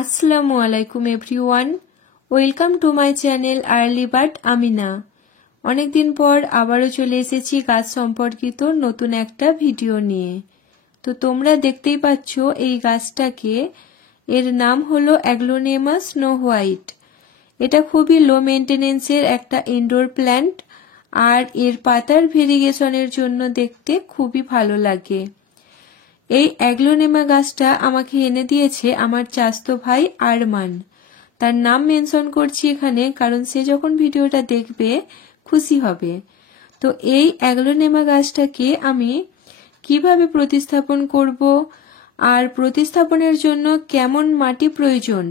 আসসালামু আলাইকুম everyone, welcome to my channel early bird Amina. অনেকদিন পর আবারও চলে এসেছি গাছ সম্পর্কিত নতুন একটা ভিডিও নিয়ে। তো তোমরা দেখতেই পাচ্ছ এই গাছটাকে, এর নাম হলো অ্যাগ্লোনেমা স্নো হোয়াইট। এটা খুবই লো মেনটেনেন্সের একটা ইনডোর প্ল্যান্ট, আর এর পাতার ভেরিগেশনের জন্য দেখতে খুবই ভালো লাগে। এই অ্যাগ্লোনেমা গাছটা আমাকে এনে দিয়েছে আমার চাচাতো ভাই আরমান। তার নাম মেনশন করছি এখানে কারণ সে যখন ভিডিওটা দেখবে খুশি হবে। তো এই অ্যাগ্লোনেমা গাছটাকে আমি কিভাবে প্রতিস্থাপন করব, আর প্রতিস্থাপনের জন্য কেমন মাটি প্রয়োজন,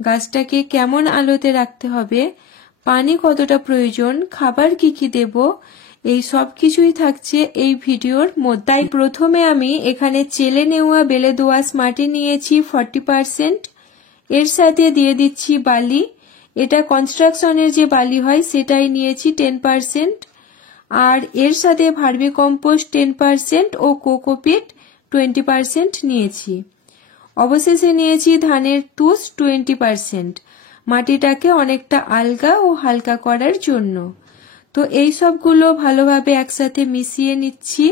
গাছটাকে কেমন আলোতে রাখতে হবে, পানি কতটা প্রয়োজন, খাবার কি দেব, এই সব কিছুই থাকছে এই ভিডিওর মধ্যে। তাই প্রথমে আমি এখানে চেলে নেওয়া বেলে দোআঁশ মাটি নিয়েছি 40%, এর সাথে দিয়ে দিচ্ছি বালি। এটা কনস্ট্রাকশনের যে বালি হয় সেটাই নিয়েছি 10%, আর এর সাথে ভার্মি কম্পোস্ট 10% ও কোকোপিট 20% নিয়েছি। অবশেষে নিয়েছি ধানের তুষ 20%, মাটিটাকে অনেকটা আলগা ও হালকা করার জন্য। তো এই সবগুলো ভালোভাবে একসাথে মিশিয়ে নিচ্ছি।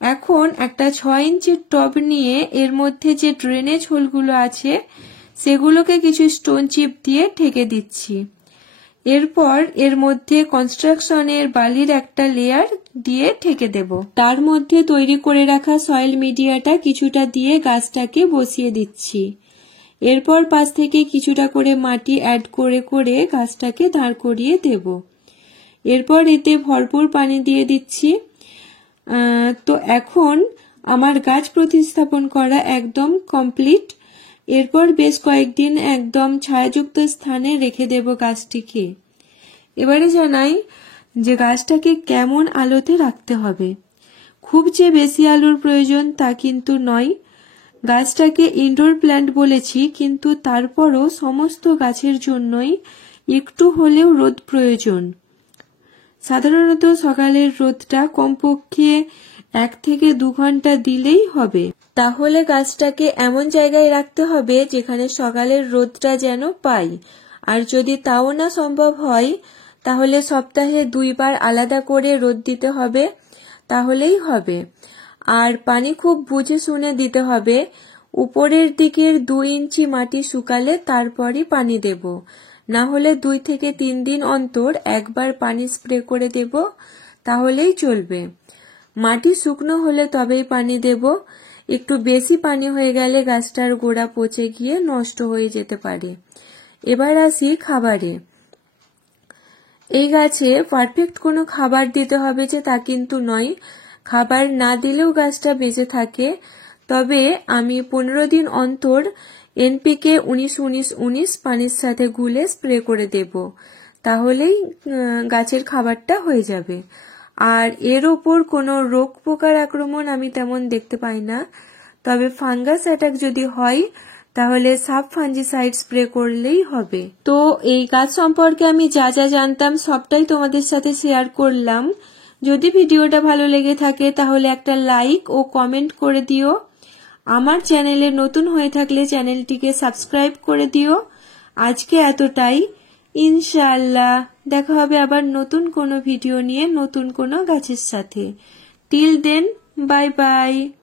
এখন একটা 6 ইঞ্চির টব নিয়ে এর মধ্যে যে ড্রেনেজ হোলগুলো আছে সেগুলোকে কিছু স্টোন চিপ দিয়ে ঢেকে দিচ্ছি। এরপর এর মধ্যে কনস্ট্রাকশনের বালির একটা লেয়ার দিয়ে ঢেকে দেব। তার মধ্যে তৈরি করে রাখা সয়েল মিডিয়াটা কিছুটা দিয়ে গাছটাকে বসিয়ে দিচ্ছি। এরপর পাশ থেকে কিছুটা করে মাটি অ্যাড করে করে গাছটাকে দাঁড় করিয়ে দেব। এরপর এতে ভরপুর পানি দিয়ে দিচ্ছি। তো এখন আমার গাছ প্রতিস্থাপন করা একদম কমপ্লিট। এরপর বেশ কয়েকদিন একদম ছায়াযুক্ত স্থানে রেখে দেব গাছটিকে। এবারে জানাই যে গাছটাকে কেমন আলোতে রাখতে হবে। খুব যে বেশি আলোর প্রয়োজন তা কিন্তু নয়। গাছটাকে ইনডোর প্ল্যান্ট বলেছি, কিন্তু তারপরও সমস্ত গাছের জন্যই একটু হলেও রোদ প্রয়োজন। সাধারণত সকালের রোদটা কমপক্ষে 1 থেকে 2 ঘন্টা দিলেই হবে। তাহলে গাছটাকে এমন জায়গায় রাখতে হবে যেখানে সকালের রোদটা যেন পাই। আর যদি তাও না সম্ভব হয় তাহলে সপ্তাহে 2 বার আলাদা করে রোদ দিতে হবে, তাহলেই হবে। আর পানি খুব বুঝে শুনে দিতে হবে। উপরের দিকের 2 ইঞ্চি মাটি শুকালে তারপরই পানি দেব, না হলে 2 থেকে 3 দিন অন্তর একবার পানি স্প্রে করে দেব, তাহলেই চলবে। মাটি শুকনো হলে তবেই পানি দেব। একটু বেশি পানি হয়ে গেলে গাছটার গোড়া পচে গিয়ে নষ্ট হয়ে যেতে পারে। এবার আসি খাবারে। এই গাছে পারফেক্ট কোনো খাবার দিতে হবে যে তা কিন্তু নয়। খাবার না দিলেও গাছটা বেঁচে থাকে। তবে আমি 15 দিন অন্তর এনপিকে 19-19-19 পানির সাথে গুলে স্প্রে করে দেব, তাহলেই গাছের খাবারটা হয়ে যাবে। আর এর ওপর কোনো রোগ পোকার আক্রমণ আমি তেমন দেখতে পাই না। তবে ফাঙ্গাস অ্যাটাক যদি হয় তাহলে সাব ফাঞ্জিসাইড স্প্রে করলেই হবে। তো এই গাছ সম্পর্কে আমি যা যা জানতাম সবটাই তোমাদের সাথে শেয়ার করলাম। যদি ভিডিওটা ভালো লেগে থাকে তাহলে একটা লাইক ও কমেন্ট করে দিও। আমার চ্যানেলে নতুন হয়ে থাকলে চ্যানেলটিকে সাবস্ক্রাইব করে দিও। আজকে এতটাই। ইনশাআল্লাহ দেখা হবে আবার নতুন কোনো ভিডিও নিয়ে, নতুন কোনো গাছের সাথে। Till then, bye by.